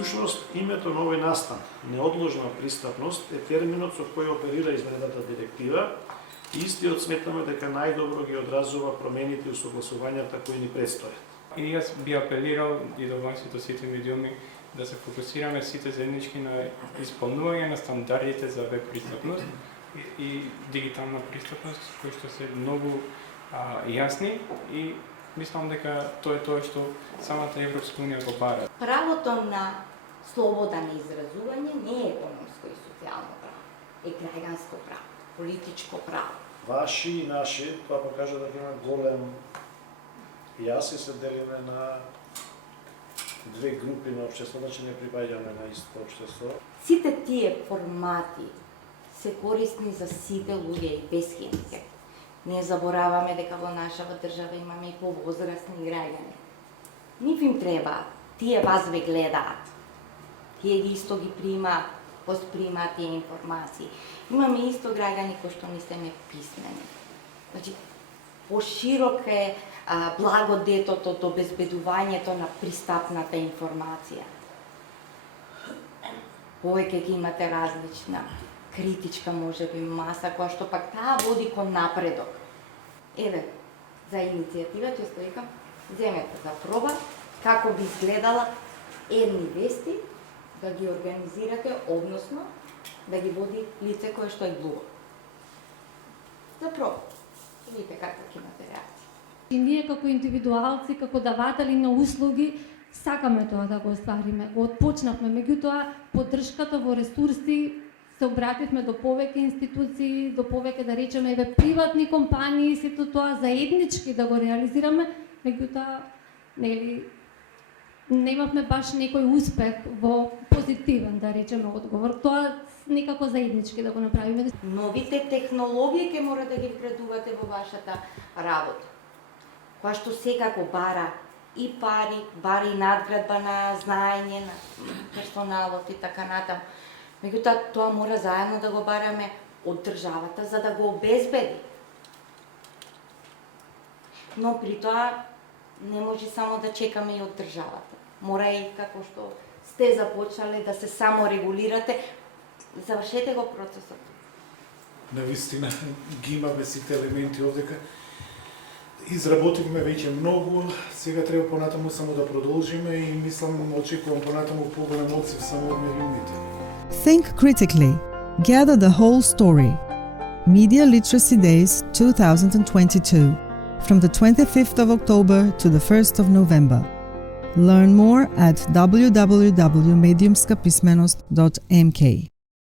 Всушност, името на овој настан, неодложна пристапност, е терминот со кој оперира изменетата директива и истиот сметаме дека најдобро ги одразува промените и усогласувањата кои ни предстојат. И јас би апелирал и до вас и до сите медиуми да се фокусираме сите заеднички на исполнување на стандардите за веб пристапност и дигитална пристапност, кои што се многу јасни и мислам дека тоа е тоа што самата Европска унија го бара. Правото на слобода на изразување не е економско и социјално право, е граѓанско право, политичко право. Ваши и наши, тоа покажа дека има голем јас и се делиме на две групи на општество, значи не припаѓаме на исто општество. Сите тие формати се корисни за сите луѓе и без хендикеп. Не забораваме дека во нашава држава имаме и повозрастни граѓани. Нив им треба, тие вас ве гледаат. Тие ги исто ги примаат, воспримаат тие информации. Имаме исто граѓани кои што не се писмени. Значи, поширок е благодетото до обезбедувањето на пристапната информација. Повеќе ги имате различна критичка можеби маса, која што пак таа води кон напредок. Еве, за иницијатива ќе викам, земете за проба како би изгледала едни вести да ги организирате, односно да ги води лице кое што е глуво. За проба. Видите како ќе имате реакција. И ние како индивидуалци, како даватели на услуги, сакаме тоа да го оствариме. Го отпочнавме, меѓутоа поддршката во ресурси се обративме до повеќе институции, до повеќе да речеме еве приватни компании, сето тоа заеднички да го реализираме, меѓутоа нели немавме баш некој успех во позитивен, да речеме, одговор. Тоа некако заеднички да го направиме. Новите технологии ќе мора да ги вградувате во вашата работа, која што секако бара и пари, бара и надградба на знаење на персоналот и така натаму. Меѓутоа, тоа мора заедно да го бараме од државата за да го обезбеди. Но при тоа не може само да чекаме и од државата. Мора и како што сте започнале да се саморегулирате, завршете го процесот. Навистина ги имаме сите елементи овдека. Изработивме веќе многу, сега треба понатаму само да продолжиме и мислам, очекувам понатаму поголем одсев само од медиумите. Think critically. Gather the whole story. Media Literacy Days 2022, from the 25th of October to the 1st of November. Learn more at www.mediumskapismenost.mk.